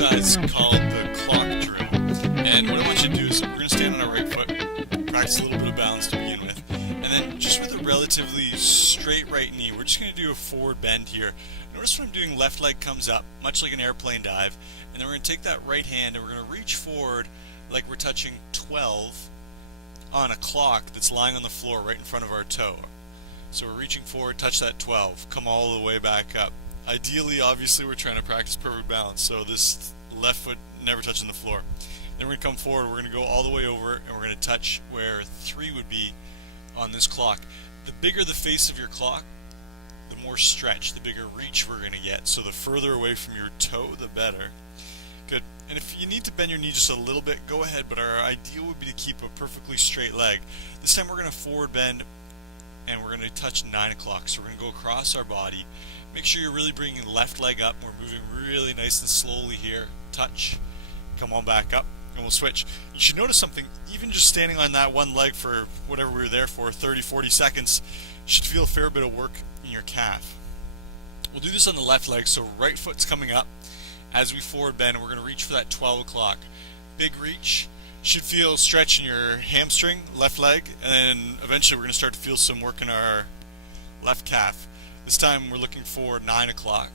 exercise called the clock drill. And what I want you to do is we're going to stand on our right foot, practice a little bit of balance to begin with, and then just with a relatively straight right knee, we're just going to do a forward bend here. Notice when I'm doing left leg comes up, much like an airplane dive, and then we're going to take that right hand and we're going to reach forward like we're touching 12 on a clock that's lying on the floor right in front of our toe. So we're reaching forward, touch that 12, come all the way back up. Ideally, obviously, we're trying to practice perfect balance, so this left foot never touching the floor. Then we're going to come forward, we're going to go all the way over, and we're going to touch where 3 would be on this clock. The bigger the face of your clock, the more stretch, the bigger reach we're going to get. So the further away from your toe, the better. Good. And if you need to bend your knee just a little bit, go ahead, but our ideal would be to keep a perfectly straight leg. This time we're going to forward bend, and we're going to touch 9 o'clock. So we're going to go across our body. Make sure you're really bringing the left leg up. We're moving really nice and slowly here. Touch. Come on back up, and we'll switch. You should notice something. Even just standing on that one leg for whatever we were there for, 30, 40 seconds, should feel a fair bit of work in your calf. We'll do this on the left leg, so right foot's coming up. As we forward bend, we're going to reach for that 12 o'clock. Big reach. Should feel stretch in your hamstring, left leg, and then eventually we're going to start to feel some work in our left calf. This time we're looking for 9 o'clock.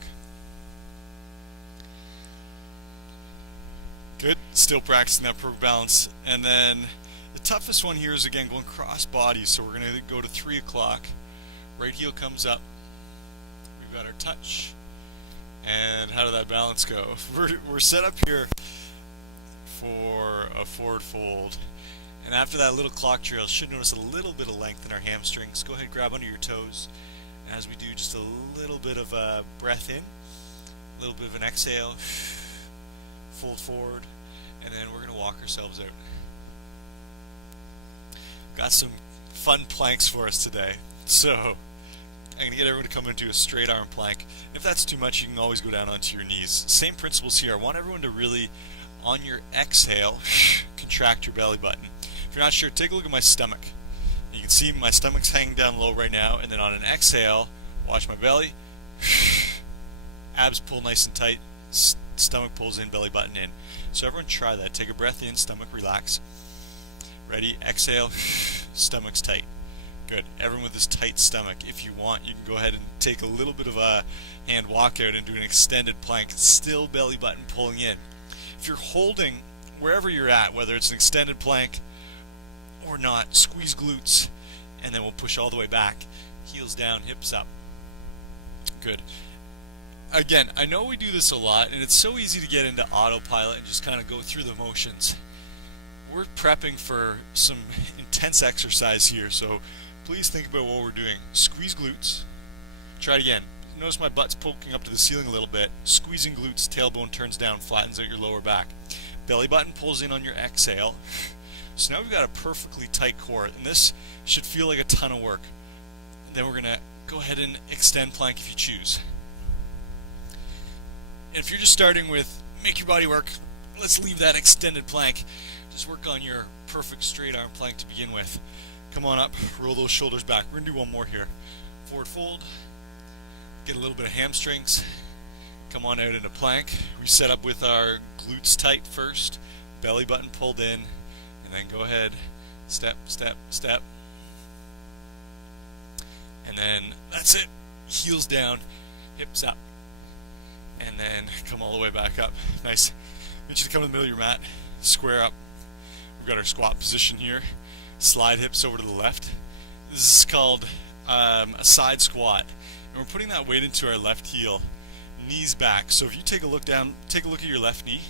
Good. Still practicing that perfect balance. And then the toughest one here is again going cross body. So we're going to go to 3 o'clock. Right heel comes up. We've got our touch. And how did that balance go? We're set up here for a forward fold. And after that little clock drill, you should notice a little bit of length in our hamstrings. Go ahead, grab under your toes. As we do, just a little bit of a breath in, a little bit of an exhale, fold forward, and then we're going to walk ourselves out. Got some fun planks for us today. So I'm going to get everyone to come into a straight arm plank. If that's too much, you can always go down onto your knees. Same principles here. I want everyone to really, on your exhale, contract your belly button. If you're not sure, take a look at my stomach. You can see my stomach's hanging down low right now, and then on an exhale, watch my belly. Abs pull nice and tight, stomach pulls in, belly button in. So everyone try that. Take a breath in, stomach relax. Ready? Exhale, stomach's tight. Good. Everyone with this tight stomach, if you want, you can go ahead and take a little bit of a hand walkout and do an extended plank, still belly button pulling in. If you're holding wherever you're at, whether it's an extended plank or not, squeeze glutes, and then we'll push all the way back. Heels down, hips up. Good. Again, I know we do this a lot, and it's so easy to get into autopilot and just kind of go through the motions. We're prepping for some intense exercise here, so please think about what we're doing. Squeeze glutes. Try it again. Notice my butt's poking up to the ceiling a little bit. Squeezing glutes, tailbone turns down, flattens out your lower back. Belly button pulls in on your exhale. So now we've got a perfectly tight core, and this should feel like a ton of work. And then we're going to go ahead and extend plank if you choose. And if you're just starting with make your body work, let's leave that extended plank. Just work on your perfect straight arm plank to begin with. Come on up, roll those shoulders back. We're going to do one more here. Forward fold, get a little bit of hamstrings. Come on out into plank. We set up with our glutes tight first, belly button pulled in. And then go ahead, step, step, step. And then that's it. Heels down, hips up. And then come all the way back up. Nice. I want you to come to the middle of your mat, square up. We've got our squat position here. Slide hips over to the left. This is called a side squat. And we're putting that weight into our left heel. Knees back. So if you take a look down, take a look at your left knee.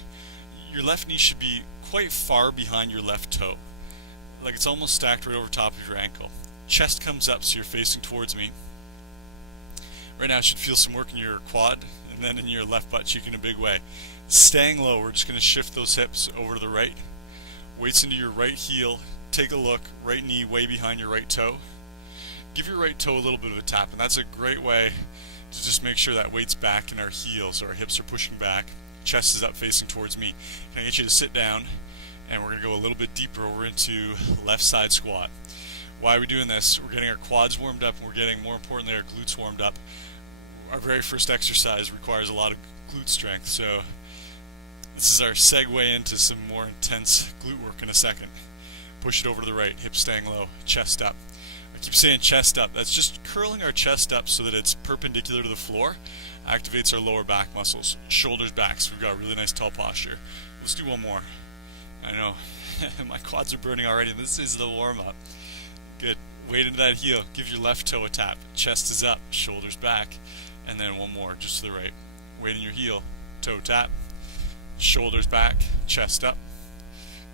Your left knee should be quite far behind your left toe. Like it's almost stacked right over top of your ankle. Chest comes up so you're facing towards me. Right now it should feel some work in your quad and then in your left butt cheek in a big way. Staying low, we're just going to shift those hips over to the right. Weights into your right heel. Take a look, right knee way behind your right toe. Give your right toe a little bit of a tap, and that's a great way to just make sure that weight's back in our heel so our hips are pushing back. Chest is up facing towards me. Can I get you to sit down? And we're going to go a little bit deeper over into left side squat. Why are we doing this? We're getting our quads warmed up, and we're getting, more importantly, our glutes warmed up. Our very first exercise requires a lot of glute strength, so This is our segue into some more intense glute work in a second. Push it over to the right, hips staying low, chest up. I keep saying chest up. That's just curling our chest up so that it's perpendicular to the floor. Activates our lower back muscles. Shoulders back, so we've got a really nice tall posture. Let's do one more. I know, my quads are burning already. This is the warm-up. Good. Weight into that heel. Give your left toe a tap. Chest is up, shoulders back. And then one more, just to the right. Weight in your heel, toe tap. Shoulders back, chest up.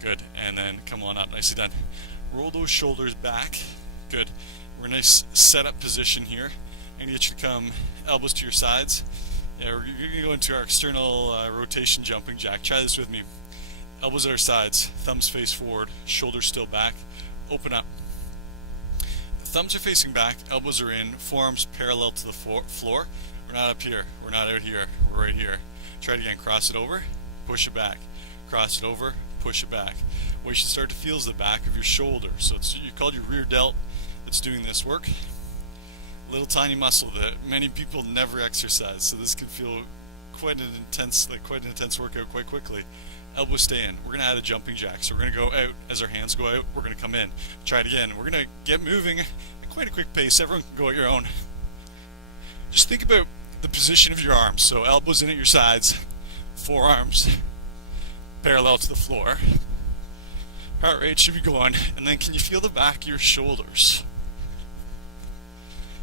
Good. And then come on up. Nicely done. Roll those shoulders back. Good. We're in a nice setup position here. I'm going to get you to come elbows to your sides. Yeah, we're going to go into our external rotation jumping jack. Try this with me. Elbows at our sides, thumbs face forward, shoulders still back. Open up. The thumbs are facing back, elbows are in, forearms parallel to the floor. We're not up here, we're not out here, we're right here. Try it again. Cross it over, push it back. Cross it over, push it back. What you should start to feel is the back of your shoulder. So you called your rear delt that's doing this work. Little tiny muscle that many people never exercise, so this can feel quite an intense workout quite quickly. Elbows stay in. We're going to add a jumping jack, so we're going to go out as our hands go out. We're going to come in. Try it again. We're going to get moving at quite a quick pace. Everyone can go at your own. Just think about the position of your arms. So elbows in at your sides, forearms parallel to the floor. Heart rate should be going, and then can you feel the back of your shoulders?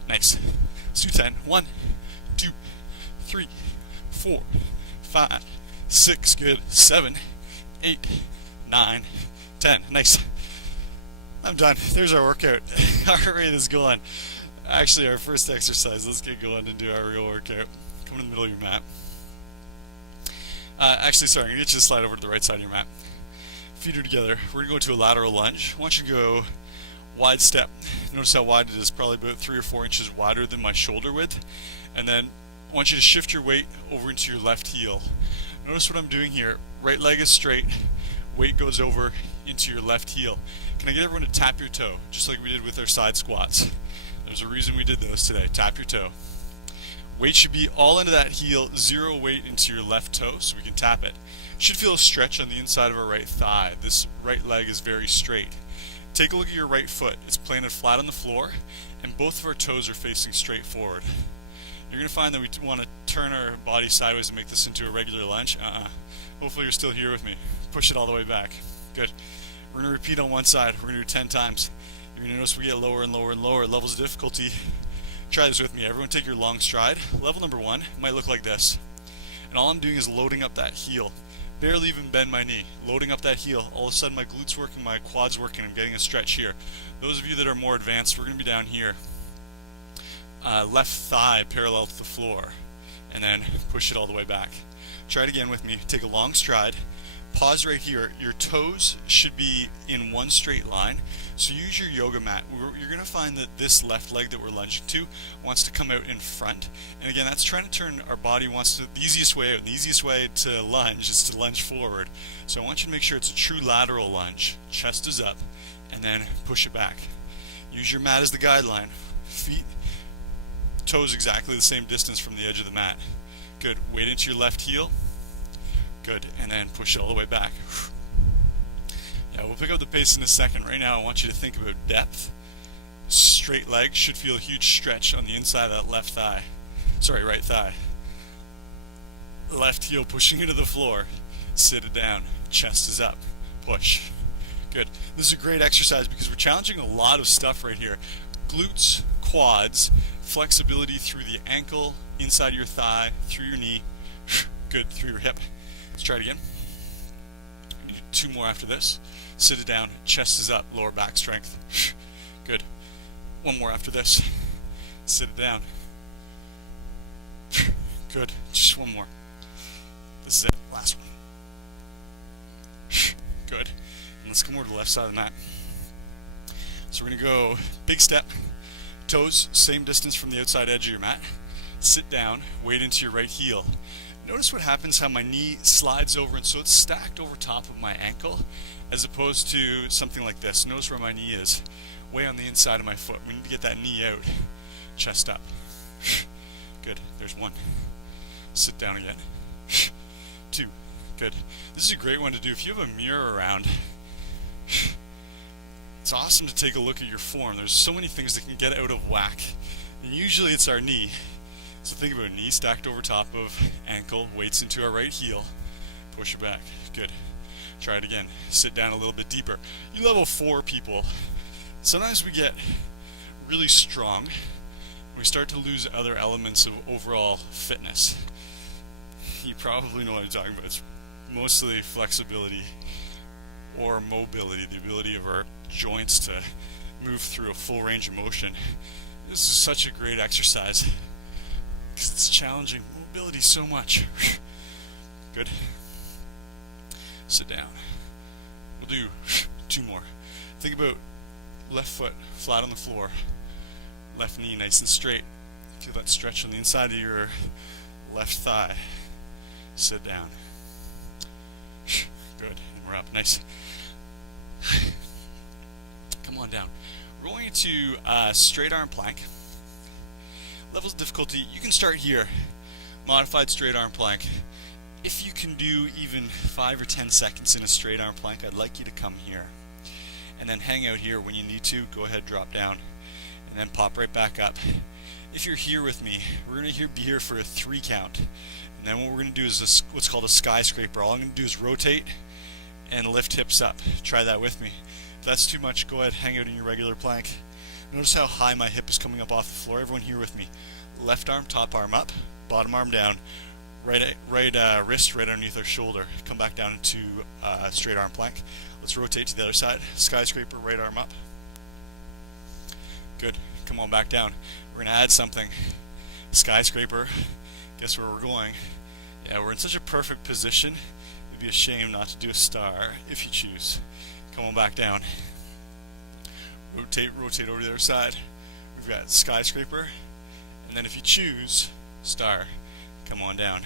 Nice. Let's do 10. 1, 2, 3, 4, 5, 6. Good. 7, 8, 9, 10. Nice. I'm done. There's our workout. Heart rate is going. Actually, our first exercise. Let's get going and do our real workout. Come in the middle of your mat. Actually, sorry. I'm going to get you to slide over to the right side of your mat. Feet are together. We're going to go into a lateral lunge. I want you to go wide step. Notice how wide it is, probably about 3 or 4 inches wider than my shoulder width. And then I want you to shift your weight over into your left heel. Notice what I'm doing here. Right leg is straight, weight goes over into your left heel. Can I get everyone to tap your toe, just like we did with our side squats? There's a reason we did those today. Tap your toe. Weight should be all into that heel, zero weight into your left toe so we can tap it. Should feel a stretch on the inside of our right thigh. This right leg is very straight. Take a look at your right foot. It's planted flat on the floor, and both of our toes are facing straight forward. You're going to find that we want to turn our body sideways and make this into a regular lunge. Hopefully you're still here with me. Push it all the way back. Good. We're going to repeat on one side. We're going to do 10 times. You're going to notice we get lower and lower and lower levels of difficulty. Try this with me. Everyone take your long stride. Level number 1 might look like this. And all I'm doing is loading up that heel. Barely even bend my knee. Loading up that heel. All of a sudden my glutes working, my quads working. I'm getting a stretch here. Those of you that are more advanced, we're going to be down here. Left thigh parallel to the floor. And then push it all the way back. Try it again with me. Take a long stride. Pause right here. Your toes should be in one straight line. So use your yoga mat. You're going to find that this left leg that we're lunging to wants to come out in front. And again, that's trying to turn our body the easiest way out. The easiest way to lunge is to lunge forward. So I want you to make sure it's a true lateral lunge. Chest is up, and then push it back. Use your mat as the guideline. Feet, toes exactly the same distance from the edge of the mat. Good. Weight into your left heel. Good. And then push it all the way back. Yeah, we'll pick up the pace in a second. Right now I want you to think about depth. Straight leg should feel a huge stretch on the inside of that left thigh. Sorry, right thigh. Left heel pushing into the floor. Sit it down. Chest is up. Push. Good. This is a great exercise because we're challenging a lot of stuff right here. Glutes, quads, flexibility through the ankle, inside your thigh, through your knee. Good. Through your hip. Let's try it again. We need 2 more after this. Sit it down. Chest is up. Lower back strength. Good. 1 more after this. Sit it down. Good. Just 1 more. This is it. Last one. Good. And let's come over to the left side of the mat. So we're going to go big step. Toes, same distance from the outside edge of your mat. Sit down. Weight into your right heel. Notice what happens, how my knee slides over, and so it's stacked over top of my ankle as opposed to something like this. Notice where my knee is, way on the inside of my foot. We need to get that knee out. Chest up. Good. There's 1. Sit down again. 2. Good. This is a great one to do if you have a mirror around. It's awesome to take a look at your form. There's so many things that can get out of whack. And usually it's our knee. So think about knee stacked over top of ankle, weights into our right heel. Push your back. Good. Try it again. Sit down a little bit deeper. You level 4 people. Sometimes we get really strong. We start to lose other elements of overall fitness. You probably know what I'm talking about. It's mostly flexibility or mobility, the ability of our joints to move through a full range of motion. This is such a great exercise because it's challenging mobility so much. Good. Sit down. We'll do 2 more. Think about left foot flat on the floor, left knee nice and straight. Feel that stretch on the inside of your left thigh. Sit down. Good. And we're up. Nice. Come on down. We're going to straight arm plank. Levels of difficulty, you can start here. Modified straight arm plank. If you can do even 5 or 10 seconds in a straight arm plank, I'd like you to come here. And then hang out here. When you need to, go ahead, drop down. And then pop right back up. If you're here with me, we're going to be here for a 3 count. And then what we're going to do is what's called a skyscraper. All I'm going to do is rotate and lift hips up. Try that with me. If that's too much, go ahead, hang out in your regular plank. Notice how high my hip is coming up off the floor. Everyone here with me. Left arm, top arm up, bottom arm down. Right wrist right underneath our shoulder. Come back down into straight arm plank. Let's rotate to the other side. Skyscraper, right arm up. Good. Come on back down. We're going to add something. Skyscraper. Guess where we're going? Yeah, we're in such a perfect position. It'd be a shame not to do a star if you choose. Come on back down. Rotate over to the other side. We've got skyscraper. And then if you choose, star. Come on down.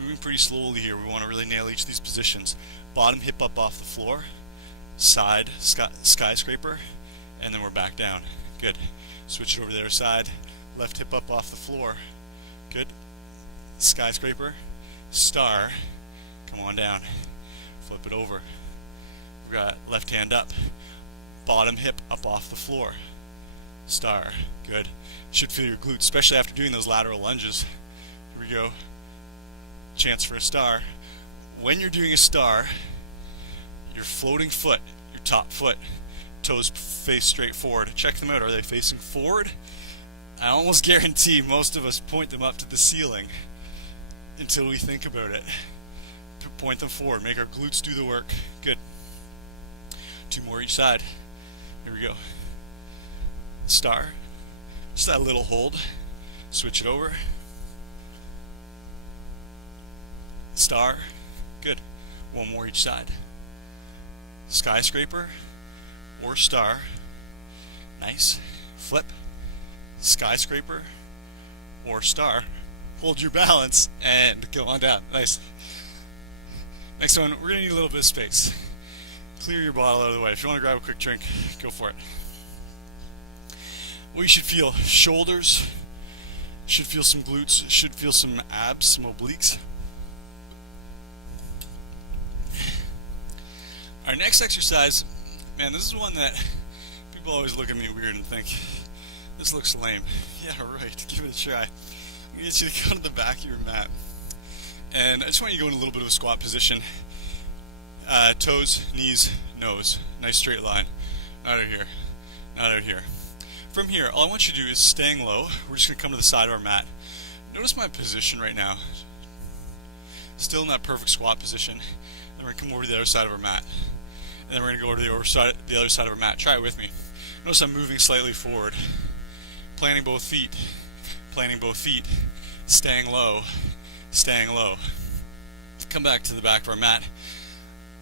Moving pretty slowly here. We want to really nail each of these positions. Bottom hip up off the floor. Side, skyscraper. And then we're back down. Good. Switch it over to the other side. Left hip up off the floor. Good. Skyscraper. Star. Come on down. Flip it over. We've got left hand up. Bottom hip up off the floor. Star. Good. Should feel your glutes, especially after doing those lateral lunges. Here we go. Chance for a star. When you're doing a star, your floating foot, your top foot, toes face straight forward. Check them out. Are they facing forward? I almost guarantee most of us point them up to the ceiling until we think about it. Point them forward. Make our glutes do the work. Good. 2 more each side. Here we go. Star. Just that little hold. Switch it over. Star. Good. 1 more each side. Skyscraper or star. Nice. Flip. Skyscraper or star. Hold your balance and go on down. Nice. Next one, we're going to need a little bit of space. Clear your bottle out of the way. If you want to grab a quick drink, go for it. What you should feel, shoulders, should feel some glutes, should feel some abs, some obliques. Our next exercise, man, this is one that people always look at me weird and think, this looks lame. Yeah, right, give it a try. I'm going to get you to go to the back of your mat. And I just want you to go in a little bit of a squat position. Toes, knees, nose. Nice straight line. Not out here. Not out here. From here, all I want you to do is staying low. We're just going to come to the side of our mat. Notice my position right now. Still in that perfect squat position. Then we're going to come over to the other side of our mat. And then we're going to go over to the other side of our mat. Try it with me. Notice I'm moving slightly forward. Planting both feet. Planting both feet. Staying low. Staying low. Come back to the back of our mat.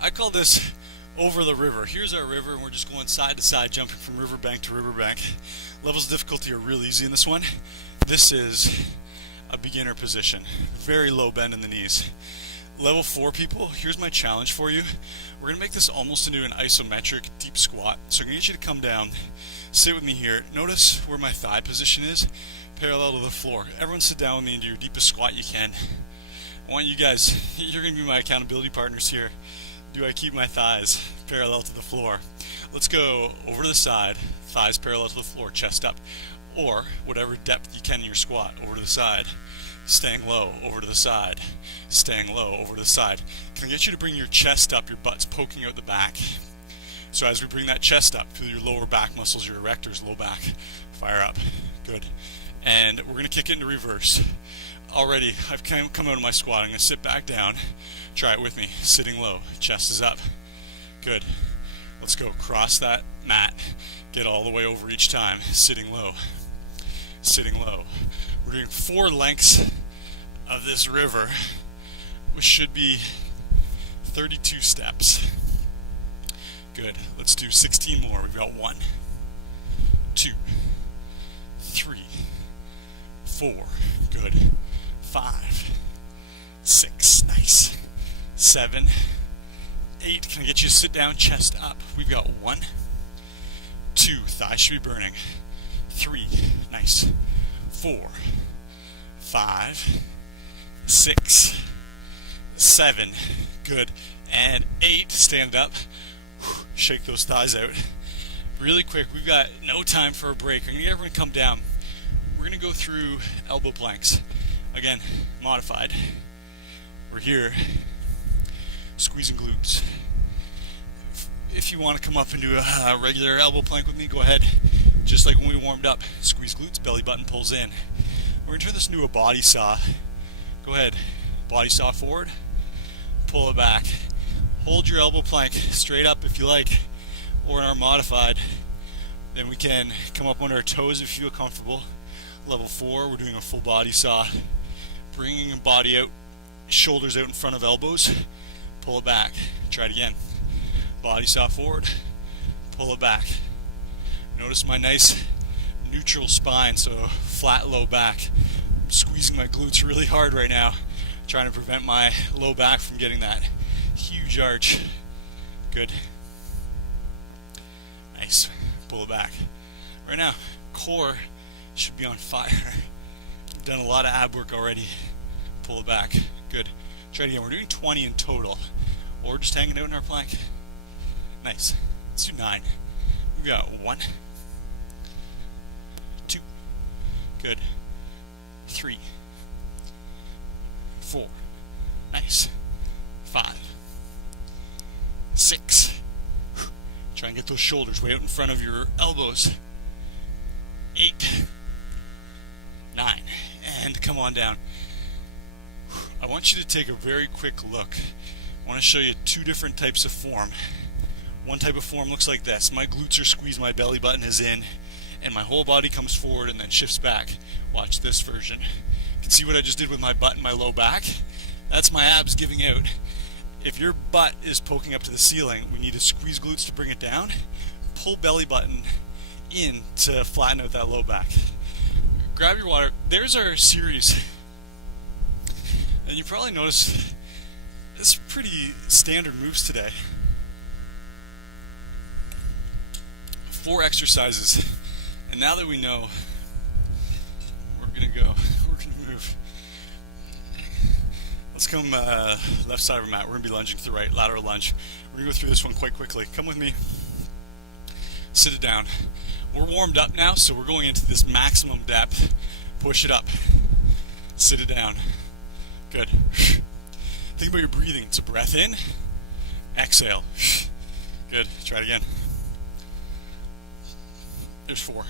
I call this over the river. Here's our river and we're just going side to side, jumping from riverbank to riverbank. Levels of difficulty are real easy in this one. This is a beginner position. Very low bend in the knees. Level 4 people, here's my challenge for you. We're going to make this almost into an isometric deep squat. So I'm going to get you to come down, sit with me here. Notice where my thigh position is, parallel to the floor. Everyone sit down with me into your deepest squat you can. I want you guys, you're going to be my accountability partners here. Do I keep my thighs parallel to the floor? Let's go over to the side, thighs parallel to the floor, chest up, or whatever depth you can in your squat, over to the side, staying low, over to the side, staying low, over to the side. Can I get you to bring your chest up, your butt's poking out the back? So as we bring that chest up, feel your lower back muscles, your erectors, low back, fire up, good. And we're going to kick it into reverse. Already, I've come out of my squat. I'm going to sit back down. Try it with me. Sitting low. Chest is up. Good. Let's go. Cross that mat. Get all the way over each time. Sitting low. Sitting low. We're doing 4 lengths of this river, which should be 32 steps. Good. Let's do 16 more. We've got 1, 2, 3, 4. Good. 5, 6, nice. 7, 8. Can I get you to sit down, chest up? We've got 1, 2, thighs should be burning. 3, nice. 4, 5, 6, 7, good. And 8, stand up. Shake those thighs out. Really quick, we've got no time for a break. I'm going to get everyone to come down. We're going to go through elbow planks. Again, modified. We're here, squeezing glutes. If you want to come up and do a regular elbow plank with me, go ahead. Just like when we warmed up, squeeze glutes, belly button pulls in. We're going to turn this into a body saw. Go ahead, body saw forward, pull it back. Hold your elbow plank straight up if you like, or in our modified. Then we can come up on our toes if you feel comfortable. Level 4, we're doing a full body saw. Bringing the body out, shoulders out in front of elbows, pull it back. Try it again. Body saw forward, pull it back. Notice my nice neutral spine, so flat low back. I'm squeezing my glutes really hard right now, trying to prevent my low back from getting that huge arch. Good. Nice. Pull it back. Right now, core should be on fire. Done a lot of ab work already. Pull it back. Good. Try it again. We're doing 20 in total. Or just hanging out in our plank. Nice. Let's do 9. We've got 1, 2. Good. 3, 4. Nice. 5, 6. Try and get those shoulders way out in front of your elbows. 8, 9, and come on down. I want you to take a very quick look. I want to show you 2 different types of form. One type of form looks like this. My glutes are squeezed, my belly button is in, and my whole body comes forward and then shifts back. Watch this version. You can see what I just did with my butt and my low back? That's my abs giving out. If your butt is poking up to the ceiling, we need to squeeze glutes to bring it down. Pull belly button in to flatten out that low back. Grab your water. There's our series. And you probably noticed it's pretty standard moves today. 4 exercises. And now that we know, we're going to move. Let's come left side of our mat. We're going to be lunging to the right, lateral lunge. We're going to go through this one quite quickly. Come with me. Sit it down. We're warmed up now, so we're going into this maximum depth. Push it up. Sit it down. Good. Think about your breathing. It's a breath in, exhale. Good. Try it again. There's 4.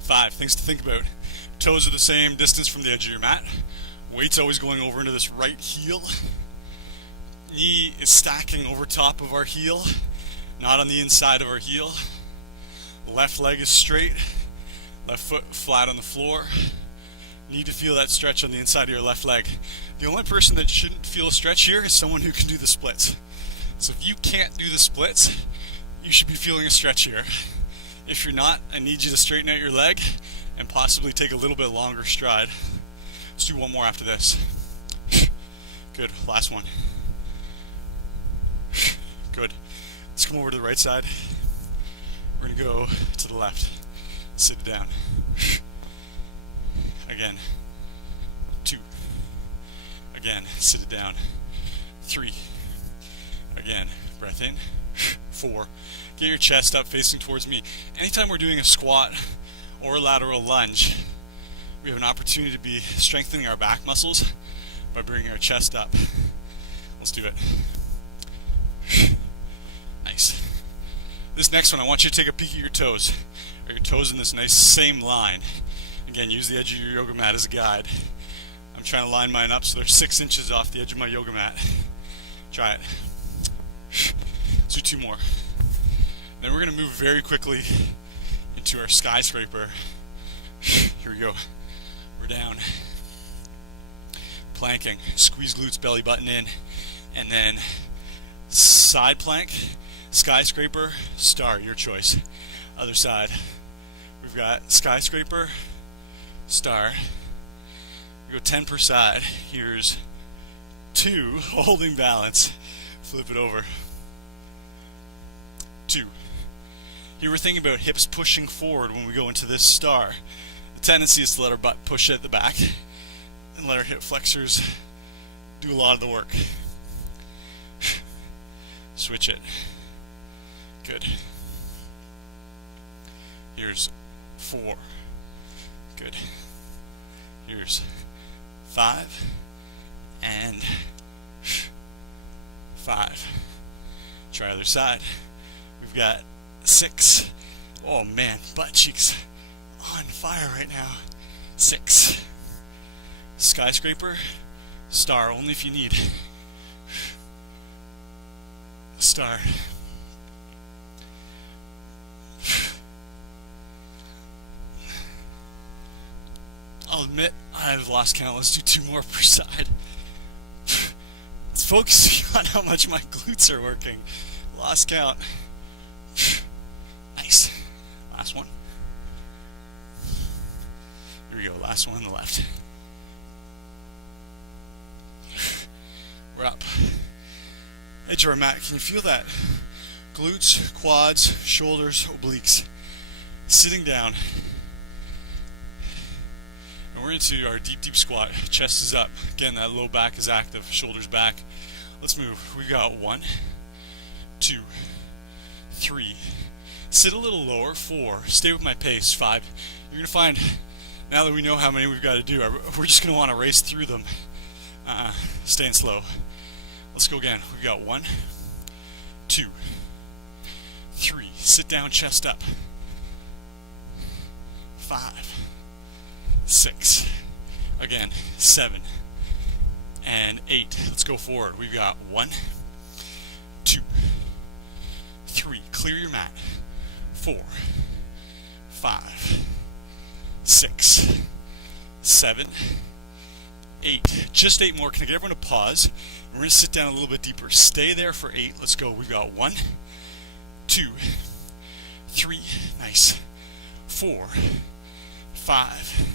5. Things to think about. Toes are the same distance from the edge of your mat. Weight's always going over into this right heel. Knee is stacking over top of our heel, not on the inside of our heel. Left leg is straight, left foot flat on the floor. Need to feel that stretch on the inside of your left leg. The only person that shouldn't feel a stretch here is someone who can do the splits. So if you can't do the splits, you should be feeling a stretch here. If you're not, I need you to straighten out your leg and possibly take a little bit longer stride. Let's do one more after this. Good. Last one. Good. Let's come over to the right side. We're going to go to the left. Sit down. Again. 2, Again, sit it down. 3. Again, breath in. 4. Get your chest up facing towards me. Anytime we're doing a squat or a lateral lunge, we have an opportunity to be strengthening our back muscles by bringing our chest up. Let's do it. Nice. This next one, I want you to take a peek at your toes. Are your toes in this nice same line? Again, use the edge of your yoga mat as a guide. I'm trying to line mine up so they're 6 inches off the edge of my yoga mat. Try it. Let's do 2 more. Then we're going to move very quickly into our skyscraper. Here we go. We're down. Planking. Squeeze glutes, belly button in. And then side plank, skyscraper, star, your choice. Other side. We've got skyscraper, star. We go 10 per side. Here's 2, holding balance. Flip it over. 2. Here we're thinking about hips pushing forward when we go into this star. The tendency is to let our butt push at the back and let our hip flexors do a lot of the work. Switch it. Good. Here's 4. Good. Here's 5 and 5. Try other side. We've got 6. Oh man, butt cheeks on fire right now. 6. Skyscraper, star, only if you need. Star. I'll admit I've lost count. Let's do 2 more per side. It's focusing on how much my glutes are working. Lost count. Nice. Last one. Here we go. Last one on the left. We're up. Edge of our mat. Can you feel that? Glutes, quads, shoulders, obliques. Sitting down. And we're into our deep, deep squat. Chest is up. Again, that low back is active. Shoulders back. Let's move. We've got 1, 2, 3. Sit a little lower. 4. Stay with my pace. 5. You're going to find, now that we know how many we've got to do, we're just going to want to race through them. Staying slow. Let's go again. We've got 1, 2, 3. Sit down, chest up. 5, 6. Again, 7 and 8. Let's go forward. We've got 1, 2, 3. Clear your mat. 4, 5, 6, 7, 8. Just 8 more. Can I get everyone to pause? We're going to sit down a little bit deeper. Stay there for 8. Let's go. We've got 1, 2, 3. Nice. 4, 5,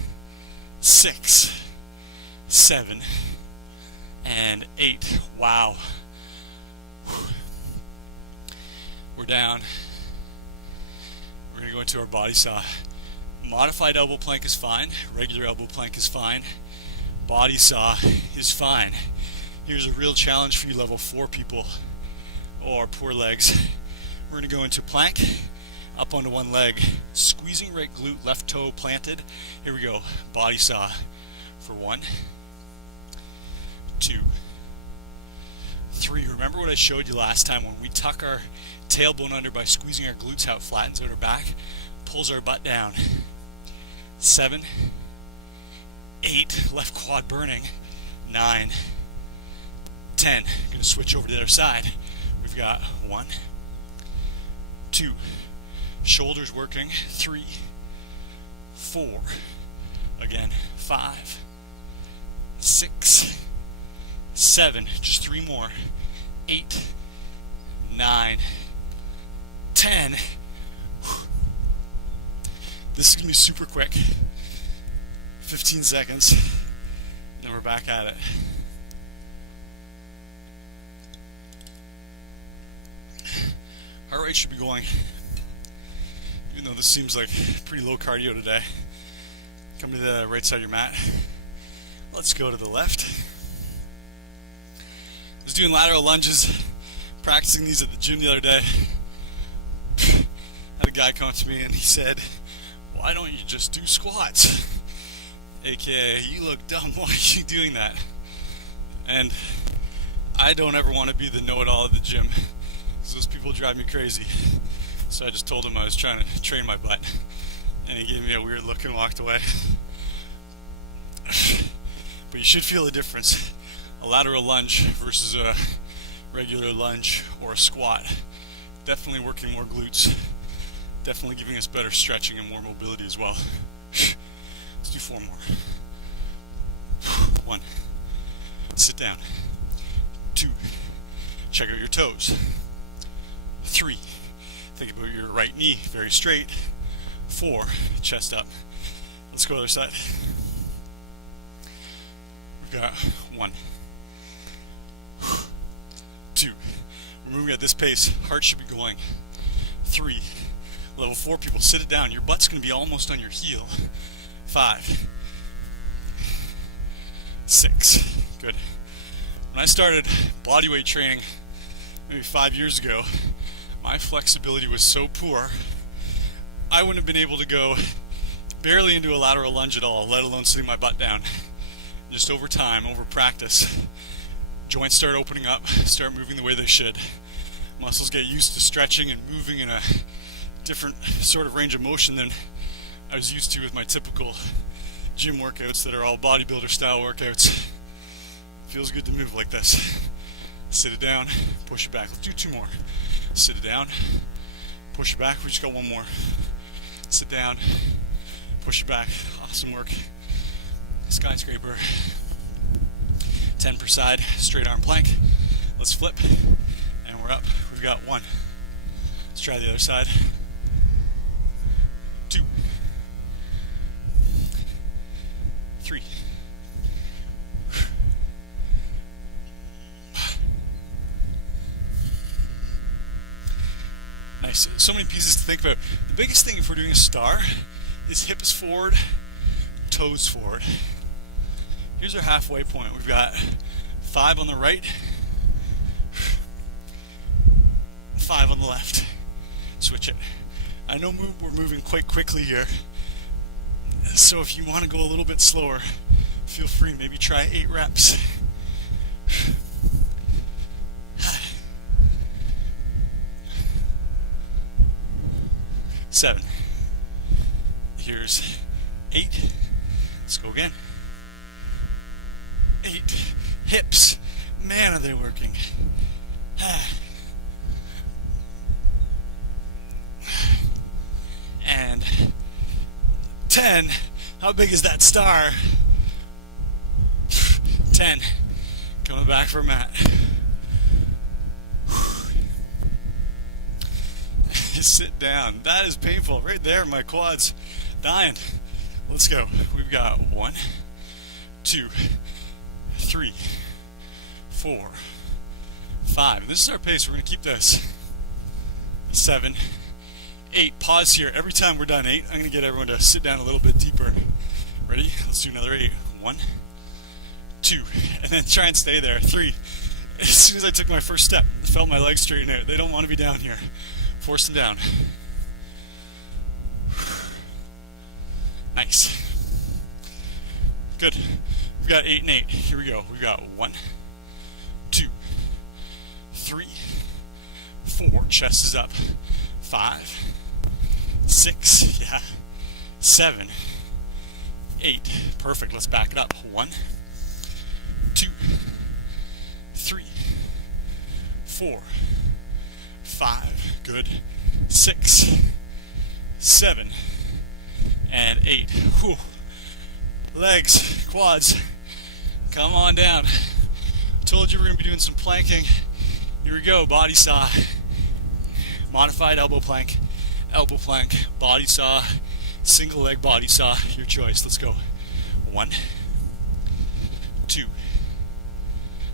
6, 7, and 8. Wow. We're down. We're going to go into our body saw. Modified elbow plank is fine. Regular elbow plank is fine. Body saw is fine. Here's a real challenge for you level 4 people or poor legs. We're going to go into plank, up onto one leg, squeezing right glute, left toe planted. Here we go. Body saw for 1, 2, 3. Remember what I showed you last time? When we tuck our tailbone under by squeezing our glutes out, flattens out our back, pulls our butt down. 7, 8, left quad burning. 9, 10. I'm going to switch over to the other side. We've got 1, 2, shoulders working. 3, 4. Again, 5, 6, 7. Just 3 more. 8, 9, 10. This is going to be super quick. 15 seconds. Then we're back at it. Heart rate should be going, even though this seems like pretty low cardio today. Come to the right side of your mat. Let's go to the left. was doing lateral lunges, practicing these at the gym the other day. Had a guy come up to me and he said, "Why don't you just do squats?" AKA, "You look dumb, why are you doing that?" And I don't ever want to be the know-it-all at the gym, because those people drive me crazy. So I just told him I was trying to train my butt, and he gave me a weird look and walked away. But you should feel the difference. A lateral lunge versus a regular lunge or a squat. Definitely working more glutes. Definitely giving us better stretching and more mobility as well. Let's do 4 more. 1. Sit down. 2. Check out your toes. 3. Think about your right knee, very straight. 4. Chest up. Let's go other side. We've got 1. 2. We're moving at this pace. Heart should be going. 3. Level 4 people, sit it down. Your butt's going to be almost on your heel. 5. 6. Good. When I started bodyweight training maybe 5 years ago, my flexibility was so poor, I wouldn't have been able to go barely into a lateral lunge at all, let alone sitting my butt down. Just over time, over practice, joints start opening up, start moving the way they should. Muscles get used to stretching and moving in a different sort of range of motion than I was used to with my typical gym workouts that are all bodybuilder style workouts. Feels good to move like this. Sit it down, push it back. Let's do 2 more. Sit it down, push it back. We just got 1 more. Sit down, push it back. Awesome work. Skyscraper. 10 per side, straight arm plank. Let's flip, and we're up. We've got 1. Let's try the other side. 2. 3. Nice. So many pieces to think about. The biggest thing if we're doing a star is hips forward, toes forward. Here's our halfway point. We've got 5 on the right, 5 on the left. Switch it. I know we're moving quite quickly here, so if you want to go a little bit slower, feel free. Maybe try 8 reps. 7. Here's 8. Let's go again. 8. Hips. Man, are they working. And 10. How big is that star? 10. Coming back for a mat. Sit down. That is painful. Right there, my quads dying. Let's go. We've got 1, 2, 3, 4, 5. This is our pace. We're going to keep this. 7, 8. Pause here. Every time we're done 8, I'm going to get everyone to sit down a little bit deeper. Ready? Let's do another 8. 1, 2, and then try and stay there. 3. As soon as I took my first step, I felt my legs straighten out. They don't want to be down here. Force them down. Nice. Good. We've got 8 and 8. Here we go. We've got 1, 2, 3, 4. Chest is up. 5, 6. Yeah. 7, 8. Perfect. Let's back it up. 1, 2, 3, 4, 5. Good. 6, 7, and 8. Whew. Legs, quads, come on down. Told you we're going to be doing some planking. Here we go. Body saw. Modified elbow plank, body saw, single leg body saw. Your choice. Let's go. 1, 2,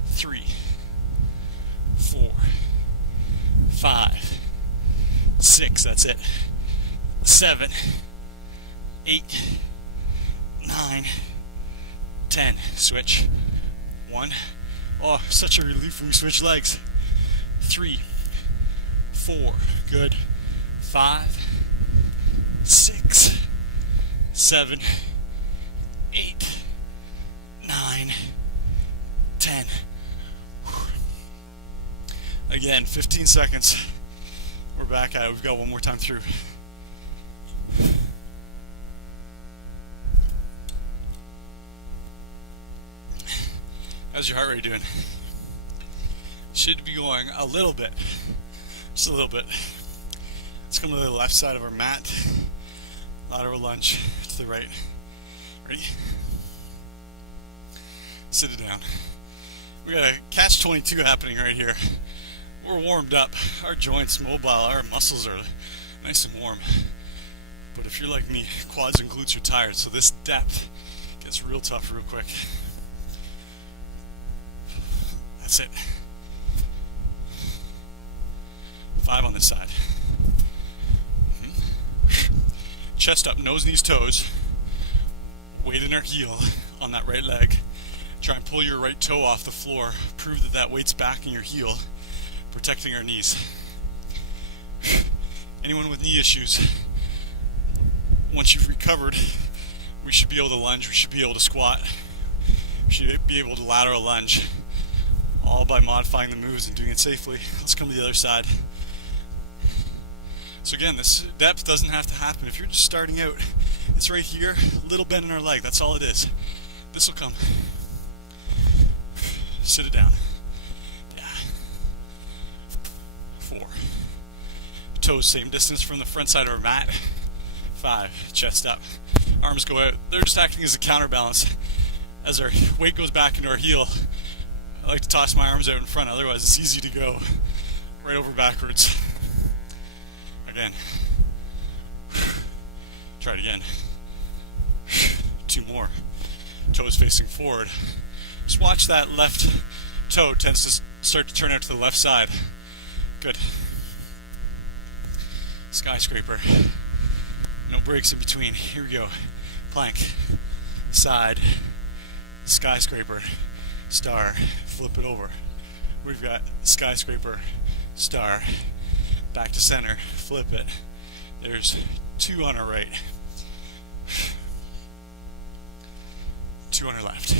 3, 4, 5, 6, that's it. 7, 8, 9, 10. Switch. 1, Oh, such a relief when we switch legs. 3, 4, good. 5, 6, 7, 8, 9, 10. Again, 15 seconds. We're back at it. We've got one more time through. How's your heart rate doing? Should be going a little bit. Just a little bit. Let's come to the left side of our mat. Lateral lunge to the right. Ready? Sit it down. We got a catch-22 happening right here. We're warmed up. Our joints mobile. Our muscles are nice and warm. But if you're like me, quads and glutes are tired, so this depth gets real tough real quick. That's it. 5 on this side. Chest up, nose, knees, toes. Weight in our heel on that right leg. Try and pull your right toe off the floor. Prove that that weight's back in your heel, protecting our knees. Anyone with knee issues, once you've recovered, we should be able to lunge, we should be able to squat, we should be able to lateral lunge, all by modifying the moves and doing it safely. Let's come to the other side. So again, this depth doesn't have to happen. If you're just starting out, it's right here, a little bend in our leg, that's all it is. This will come. Sit it down. Yeah. 4. Toes same distance from the front side of our mat. 5. Chest up. Arms go out. They're just acting as a counterbalance. As our weight goes back into our heel, I like to toss my arms out in front, otherwise it's easy to go right over backwards. Again. Try it again. 2 more. Toes facing forward. Just watch that left toe tends to start to turn out to the left side. Good. Skyscraper. No breaks in between. Here we go. Plank. Side. Skyscraper. Star. Flip it over. We've got skyscraper. Star. Back to center. Flip it. There's 2 on our right. 2 on our left.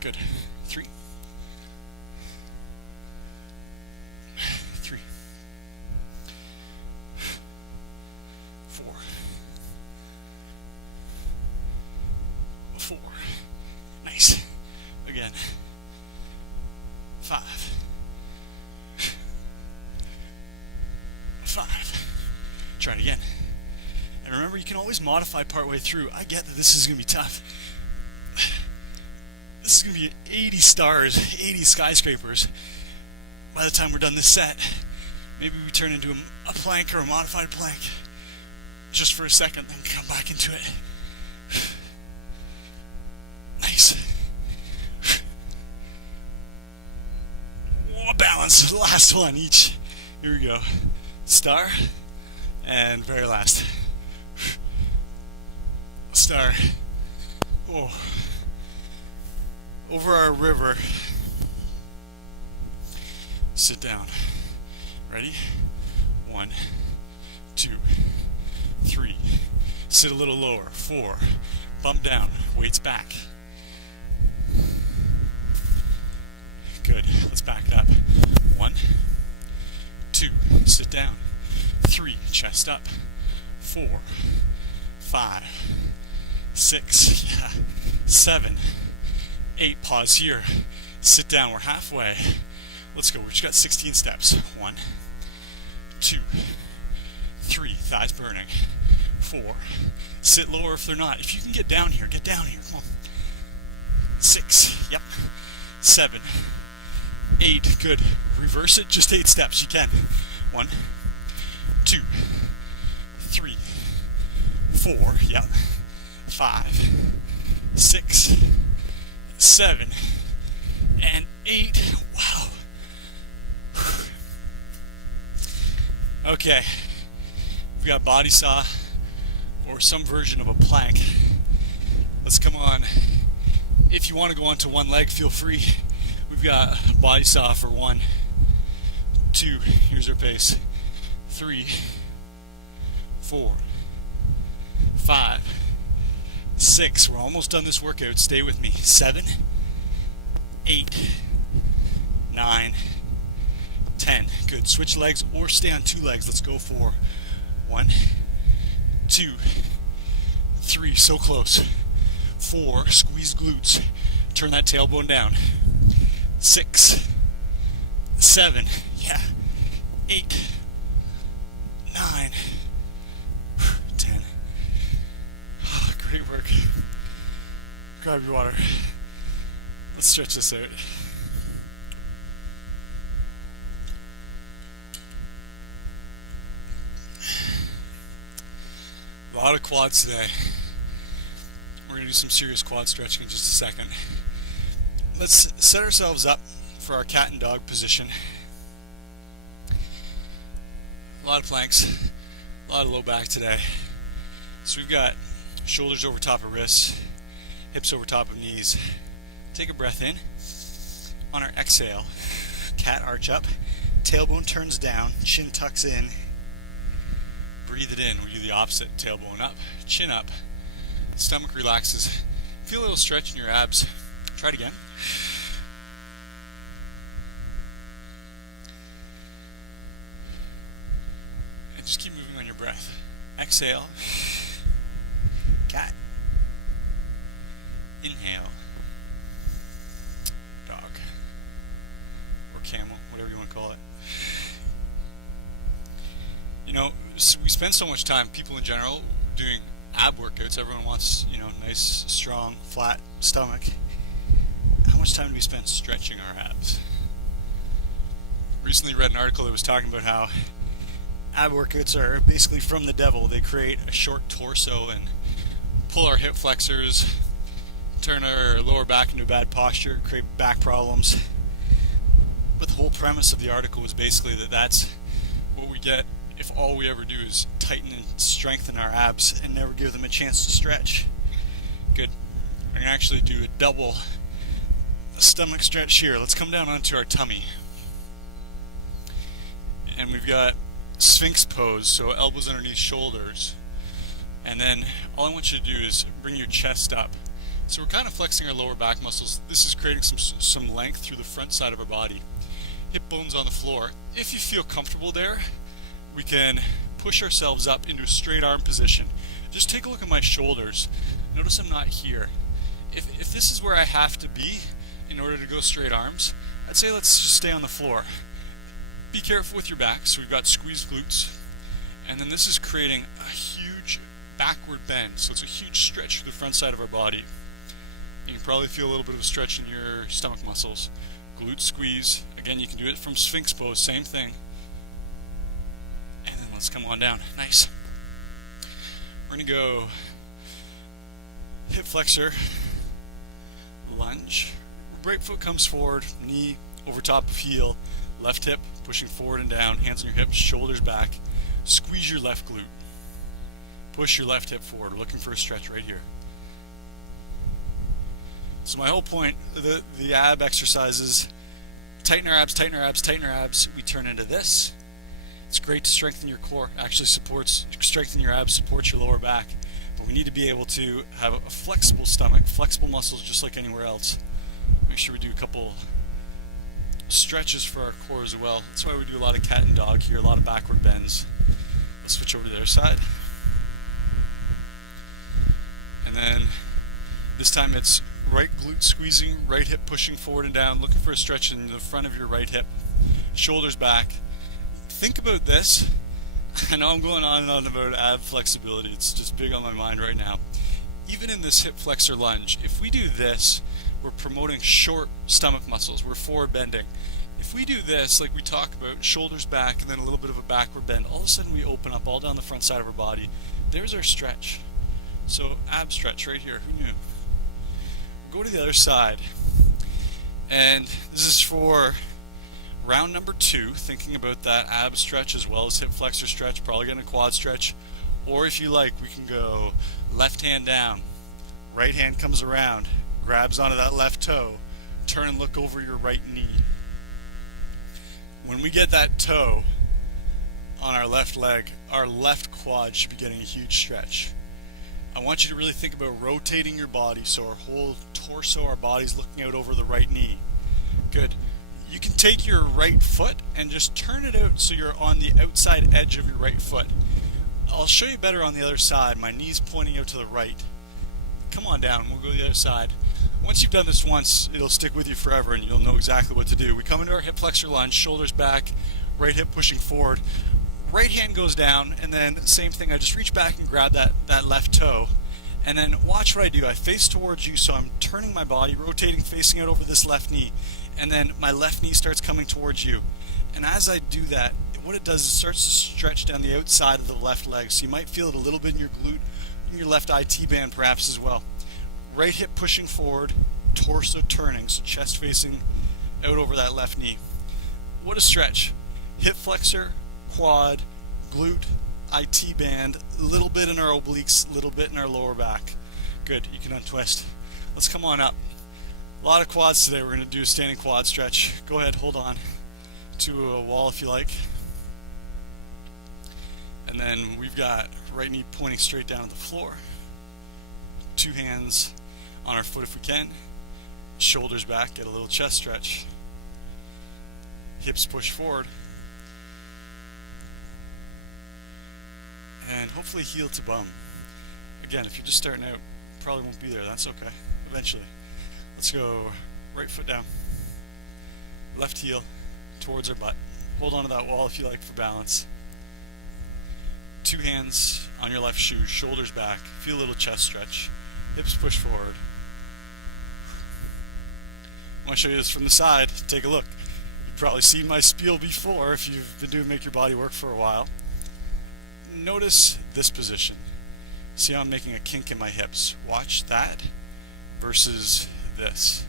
Good. 3. 3. 4. 4. Nice. Again. 5. 5. Try it again. And remember, you can always modify partway through. I get that this is going to be tough. This is going to be 80 stars, 80 skyscrapers by the time we're done this set. Maybe we turn into a plank or a modified plank just for a second, then come back into it. Nice. Oh, balance. Last one each. Here we go. Star and very last. Star. Oh. Over our river. Sit down. Ready? 1, 2, 3. Sit a little lower. 4. Bump down. Weights back. Good. Let's back it up. 1, 2. Sit down. 3. Chest up. 4, 5, 6. Yeah. 7. 8. Pause here. Sit down. We're halfway. Let's go. We've just got 16 steps. 1, 2, 3. Thighs burning. 4. Sit lower if they're not. If you can get down here, get down here. Come on. 6. Yep. 7. 8. Good. Reverse it. Just 8 steps. You can. 1, 2, 3, 4. Yep. 5, 6, 7, and 8. Wow. Okay. We've got body saw or some version of a plank. Let's come on If you want to go onto one leg, feel free. We've got body saw for 1, 2, here's our pace, 3, 4, 5, 6, we're almost done this workout, stay with me, 7, 8, 9, 10, good, switch legs or stay on 2 legs, let's go for 1, 2, 3, so close, 4, squeeze glutes, turn that tailbone down, 6, 7, yeah, 8, 9, 10, great work, grab your water, let's stretch this out. A lot of quads today. We're going to do some serious quad stretching in just a second. Let's set ourselves up for our cat and dog position. A lot of planks, a lot of low back today. So we've got shoulders over top of wrists, hips over top of knees. Take a breath in. On our exhale, cat arch up, tailbone turns down, chin tucks in. Breathe it in. We do the opposite. Tailbone up, chin up, stomach relaxes. Feel a little stretch in your abs. Try it again. And just keep moving on your breath. Exhale. Cat. Inhale. Dog. Or camel, whatever you want to call it. You know, we spend so much time, people in general, doing ab workouts. Everyone wants, nice, strong, flat stomach. How much time do we spend stretching our abs? Recently read an article that was talking about how ab workouts are basically from the devil. They create a short torso and pull our hip flexors, turn our lower back into a bad posture, create back problems. But the whole premise of the article was basically that that's what we get if all we ever do is tighten and strengthen our abs and never give them a chance to stretch. Good. We're going to actually do a double stomach stretch here. Let's come down onto our tummy. And we've got Sphinx pose, so elbows underneath shoulders. And then all I want you to do is bring your chest up. So we're kind of flexing our lower back muscles. This is creating some length through the front side of our body. Hip bones on the floor. If you feel comfortable there, we can push ourselves up into a straight arm position. Just take a look at my shoulders. Notice I'm not here. If this is where I have to be in order to go straight arms, I'd say let's just stay on the floor. Be careful with your back. So we've got squeezed glutes. And then this is creating a huge backward bend. So it's a huge stretch through the front side of our body. You can probably feel a little bit of a stretch in your stomach muscles. Glute squeeze. Again, you can do it from Sphinx pose, same thing. And then let's come on down. Nice. We're going to go hip flexor, lunge. Right foot comes forward, knee over top of heel, left hip pushing forward and down, hands on your hips, shoulders back. Squeeze your left glute. Push your left hip forward. We're looking for a stretch right here. So my whole point, the ab exercises, tighten our abs, tighten our abs, tighten our abs. We turn into this. It's great to strengthen your core. Actually strengthen your abs, supports your lower back. But we need to be able to have a flexible stomach, flexible muscles just like anywhere else. Make sure we do a couple stretches for our core as well. That's why we do a lot of cat and dog here, a lot of backward bends. Let's switch over to the other side. And then this time it's right glute squeezing, right hip pushing forward and down, looking for a stretch in the front of your right hip. Shoulders back. Think about this. I know I'm going on and on about ab flexibility. It's just big on my mind right now. Even in this hip flexor lunge, if we do this, we're promoting short stomach muscles. We're forward bending. If we do this, like we talk about, shoulders back and then a little bit of a backward bend, all of a sudden we open up all down the front side of our body. There's our stretch. So ab stretch right here. Who knew? Go to the other side. And this is for round number 2, thinking about that ab stretch as well as hip flexor stretch, probably getting a quad stretch. Or if you like, we can go left hand down, right hand comes around, grabs onto that left toe. Turn and look over your right knee. When we get that toe on our left leg, our left quad should be getting a huge stretch. I want you to really think about rotating your body so our whole torso, our body's looking out over the right knee. Good. You can take your right foot and just turn it out so you're on the outside edge of your right foot. I'll show you better on the other side. My knee's pointing out to the right. Come on down, we'll go to the other side. Once you've done this once, it'll stick with you forever and you'll know exactly what to do. We come into our hip flexor lunge, shoulders back, right hip pushing forward. Right hand goes down, and then same thing, I just reach back and grab that left toe. And then watch what I do. I face towards you, so I'm turning my body, rotating, facing out over this left knee. And then my left knee starts coming towards you. And as I do that, what it does is it starts to stretch down the outside of the left leg. So you might feel it a little bit in your glute, in your left IT band perhaps as well. Right hip pushing forward, torso turning, so chest facing out over that left knee. What a stretch. Hip flexor, quad, glute, IT band, a little bit in our obliques, a little bit in our lower back. Good, you can untwist. Let's come on up. A lot of quads today. We're going to do a standing quad stretch. Go ahead, hold on to a wall if you like. And then we've got right knee pointing straight down at the floor. Two hands on our foot if we can. Shoulders back, get a little chest stretch. Hips push forward. And hopefully heel to bum. Again, if you're just starting out, probably won't be there. That's okay. Eventually. Let's go right foot down. Left heel towards our butt. Hold on to that wall if you like for balance. Two hands on your left shoe, shoulders back. Feel a little chest stretch. Hips push forward. I want to show you this from the side. Take a look. You've probably seen my spiel before if you've been doing Make Your Body Work for a while. Notice this position. See how I'm making a kink in my hips. Watch that versus this.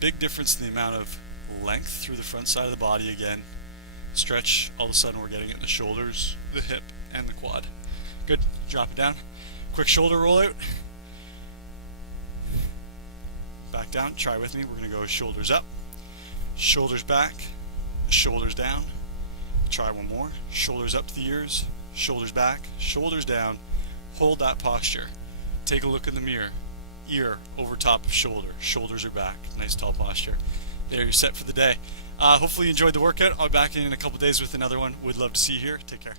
Big difference in the amount of length through the front side of the body again. Stretch, all of a sudden we're getting it in the shoulders, the hip, and the quad. Good. Drop it down. Quick shoulder roll out. Back down. Try with me. We're going to go shoulders up, shoulders back, shoulders down. Try one more. Shoulders up to the ears, shoulders back, shoulders down. Hold that posture. Take a look in the mirror. Ear over top of shoulder. Shoulders are back. Nice tall posture. There, you're set for the day. Hopefully you enjoyed the workout. I'll be back in a couple days with another one. Would love to see you here. Take care.